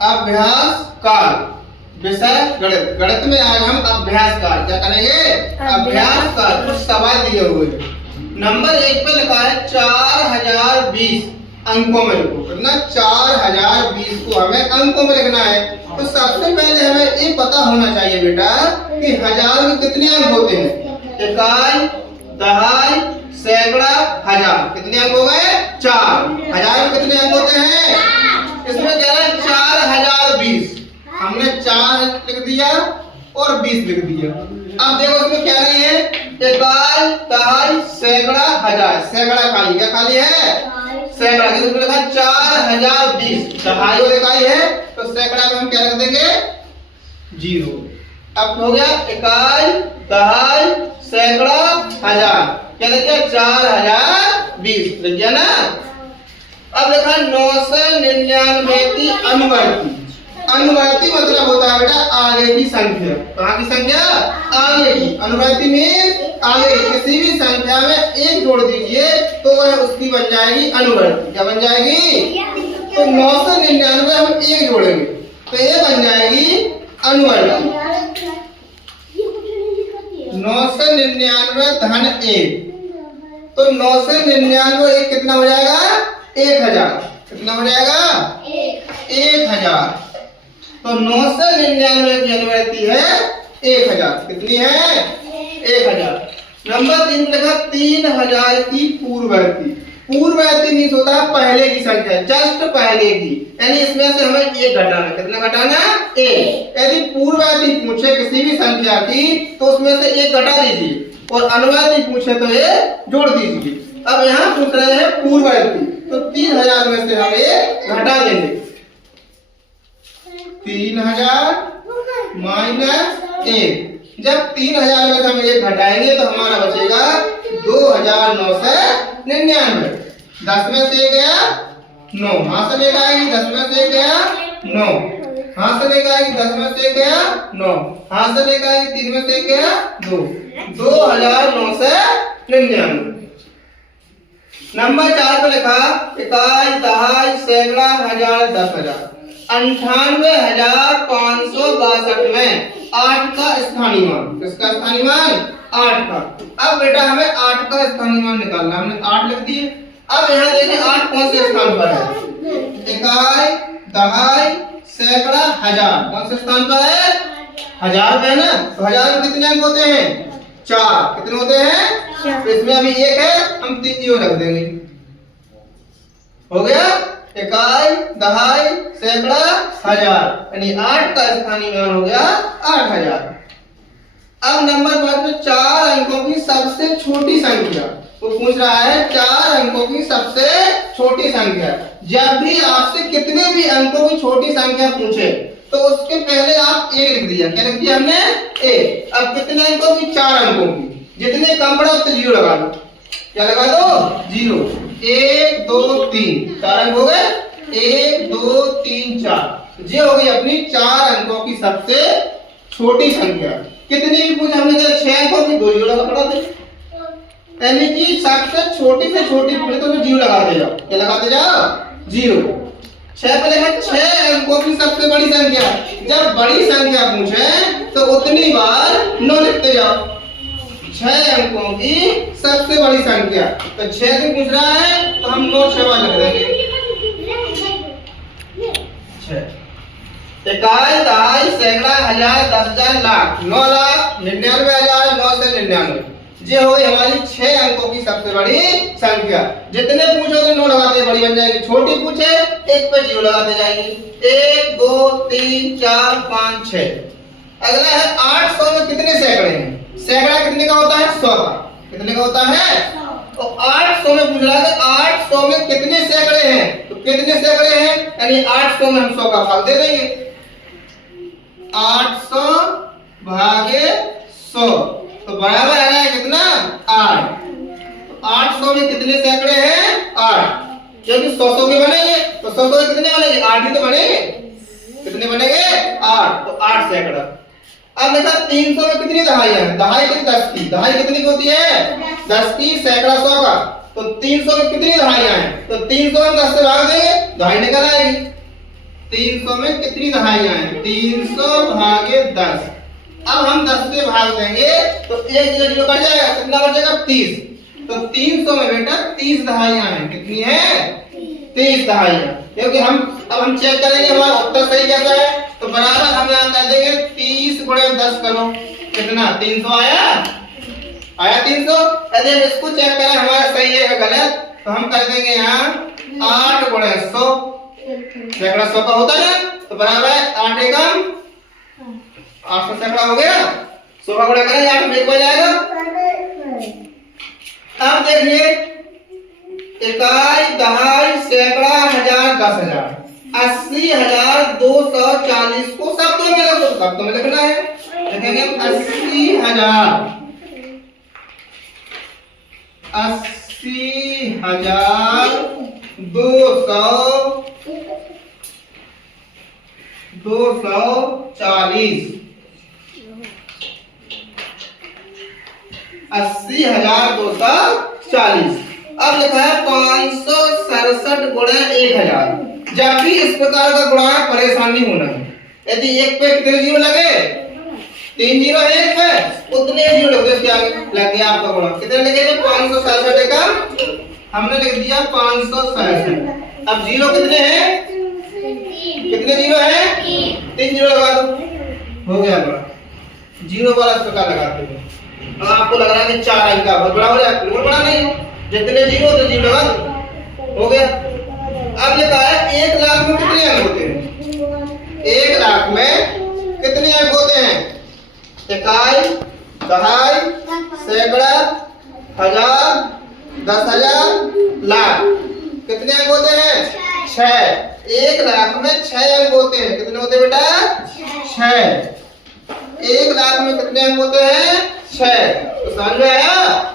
अभ्यास काल, विषय गणित। गणित में आज हम अभ्यास काल क्या करेंगे? अभ्यास काल। कुछ सवाल दिए हुए हैं। नंबर 1 पे लिखा है 4020 अंकों में लिखो। कितना? 4020 को हमें अंकों में लिखना है। तो सबसे पहले हमें ये पता होना चाहिए बेटा कि हजार में कितने अंक होते हैं? इकाई, दहाई, सैकड़ा, हजार। कितने अंक हो गए? 4। हजार में कितने अंक होते हैं? इसमें कह रहा है 4020। हमने 4 लिख दिया और 20 लिख दिया। अब देखो इसमें क्या नहीं है? इकाई, दहाई, सैकड़ा, हजार। सैकड़ा खाली, क्या खाली है? सैकड़ा। इसमें लिखा 4020। दहाई और इकाई है तो सैकड़ा में हम क्या लिख देंगे? 0। अब हो गया इकाई, दहाई, सैकड़ा, हजार। क्या लिख दिया? 4020 लिख दिया ना। अब लिखा 999 की अनुवर्ती। अनुवर्ती मतलब होता है बेटा आगे की संख्या। कहाँ की संख्या? आगे की। अनुवर्ती में आगे किसी भी संख्या में एक जोड़ दीजिए तो वह उसकी बन जाएगी अनुवर्ती। क्या बन जाएगी? तो 999 हम एक जोड़ेंगे तो ये बन जाएगी अनुवर्ती। 999 धन 1। तो 999 एक कितना हो जाएगा? 1000। कितना हो जाएगा? 1000। तो 999 की अनुवर्ती है 1000। कितनी है? 1000। नंबर 3 लिखा 3000 की पूर्ववर्ती। पूर्ववर्ती मीन्स होता है पहले की संख्या, जस्ट पहले की। यानी इसमें से हमें 1 घटाना। कितना घटाना? 1। यदि पूर्ववर्ती पूछे किसी भी संख्या की तो उसमें से 1 घटा दीजिए और अनुवर्ती पूछे तो ये जोड़ दीजिए। अब यहाँ पूछ रहे हैं पूर्ववर्ती तो 3000 में से हम 1 घटा देंगे। 3000 माइनस 1। जब 3000 में से हम 1 घटाएंगे तो हमारा बचेगा 2999। 10 में से 1 गया 9। हाथ से 1 आएगी 10 में से 1 गया 9। हाथ से 1 आएगी 10 में से 1 गया 9। हाथ से 1 आएगी 3 में से 1 गया 2। 2999। नंबर 4 पे लिखा इकाई, दहाई, सैकड़ा, हजार, 10,000। 98,562 में 8 का स्थानीय मान। किसका स्थानीय मान? 8 का। अब बेटा हमें 8 का स्थानीय मान निकालना। हमने 8 लिख दिए। अब यहाँ देखें 8 कौन से स्थान पर है? इकाई, दहाई, सैकड़ा, हजार। कौन से स्थान पर है? हजार पे है ना। तो हजार में कितने अंक होते हैं? 4। कितने होते हैं? तो इसमें अभी 1 है, हम 3 जीरो रख देंगे। हो गया इकाई, दहाई, सैकड़ा, हजार। यानी 8 का स्थानीय मान हो गया 8000। अब नंबर 5 में 4 अंकों की सबसे छोटी संख्या। वो पूछ रहा है 4 अंकों की सबसे छोटी संख्या। जब भी आपसे कितने भी अंकों की छोटी संख्या पूछे तो उसके पहले आप 1 लिख दिया। क्या लिख दिया हमने? 1। अब कितने अंकों की? 4 अंकों की। जितने कम पड़ा उतने 0 लगा दो। क्या लगा दो? 0। 1 2 3 4 अंक हो गए। 1 2 3 4। ये हो गई अपनी 4 अंकों की सबसे छोटी संख्या। कितनी भी पूछे हमने 6 अंकों की 2 जीरो लगा दे। यानी कि सबसे छोटी से छोटी पूछे तो 0 लगाते जाओ। क्या लगाते जाओ? 0। 6 पे लिखा 6 अंकों की सबसे बड़ी संख्या। जब बड़ी संख्या पूछे तो उतनी बार 9 लिखते जाओ। 6 अंकों की सबसे बड़ी संख्या। तो 6 से पूछ रहा है तो हम 9 6 बार लिख देंगे। 6 इकाई, दहाई, सैकड़ा, हजार, 10,000, लाख। 9,99,000 9 से 99। ये हो गई हमारी 6 अंकों की सबसे बड़ी संख्या। जितने पूछोगे 9 लगाते बड़ी बन जाएगी। छोटी पूछे 1 पे 0 लगाते जाएगी। 1 2 3 4 5 6। अगला है 800 में कितने सैकड़े हैं? सैकड़ा कितने का होता है? 100 का। कितने का होता है? तो 800 में पूछ रहा है 800 में कितने सैकड़े हैं? तो कितने सैकड़े हैं? यानी 800 में हम 100 का भाग दे देंगे। 800 भागे 100 तो बराबर आ रहा है कितना? 8। तो 800 में कितने सैकड़े हैं? 8। क्योंकि 100 के बनेंगे तो 100 के कितने बनेंगे? 8 ही तो बनेंगे। कितने बनेंगे? 8। तो 8 सैकड़ा। अब देखा 300 में कितनी दहाइयां हैं? दहाई कितनी? 10 की। दहाई कितनी की होती है? 10 की। सैकड़ा 100 का। तो 300 में कितनी दहाइयां हैं? तो 300 में 10 से भाग देंगे, दहाई निकल आएगी। 300 में कितनी दहाइयां हैं? 300 भागे 10। अब हम 10 से भाग देंगे तो एक जीरो जीरो कट जाएगा, कितना बचेगा? 30। तो 300 में बेटा 30 दहाइयां हैं। कितनी है? 30 दहाइयां। क्योंकि हम चेक करेंगे हमारा उत्तर सही कैसा है। तो बराबर हम यहाँ कर देंगे 30 गुणे 10 करो, कितना? 300 आया? आया 300। यदि हम इसको चेक करें हमारा सही है या गलत, तो हम कर देंगे यहाँ 8 गुणे 100। सैकड़ा 100 का होता है ना, तो बराबर है 8 एकम 800 सैकड़ा हो गया। 100 का गुणा करेंगे 8 में 1 हो जाएगा। अब देखिए इकाई, दहाई, सैकड़ा, हजार, 10,000, 80,240 को शब्दों में लिखो। शब्दों में लिखना है, लिखेंगे 80,000 240 80,240। अब लिखा है 567 गुणे 1000। जब भी इस प्रकार का गुणा परेशानी होना है, यदि एक पे कितने जीरो लगे? 3 जीरो है एक पे, उतने जीरो लग गया आपका गुणा। कितने लगेगा? 567 का हमने लिख दिया 567। अब जीरो कितने हैं? कितने जीरो है? 3 जीरो लगा दो, हो गया बड़ा। जीरो वाला इस प्रकार लगाते हैं। अब आपको लग रहा है कि 4 अंक का बहुत बड़ा हो जाए, बिल्कुल बड़ा नहीं, जितने जीरो उतने जीरो लगा दो, हो गया। अब लिखा है 1 लाख में कितने अंक होते हैं? 1 लाख में कितने अंक होते हैं? इकाई, दहाई, सैकड़ा, हजार, 10,000, लाख, कितने अंक होते हैं? 6। 1 लाख में 6 अंक होते हैं। कितने होते हैं बेटा? 6। 1 लाख में कितने अंक होते हैं? 6। तो समझ में आया?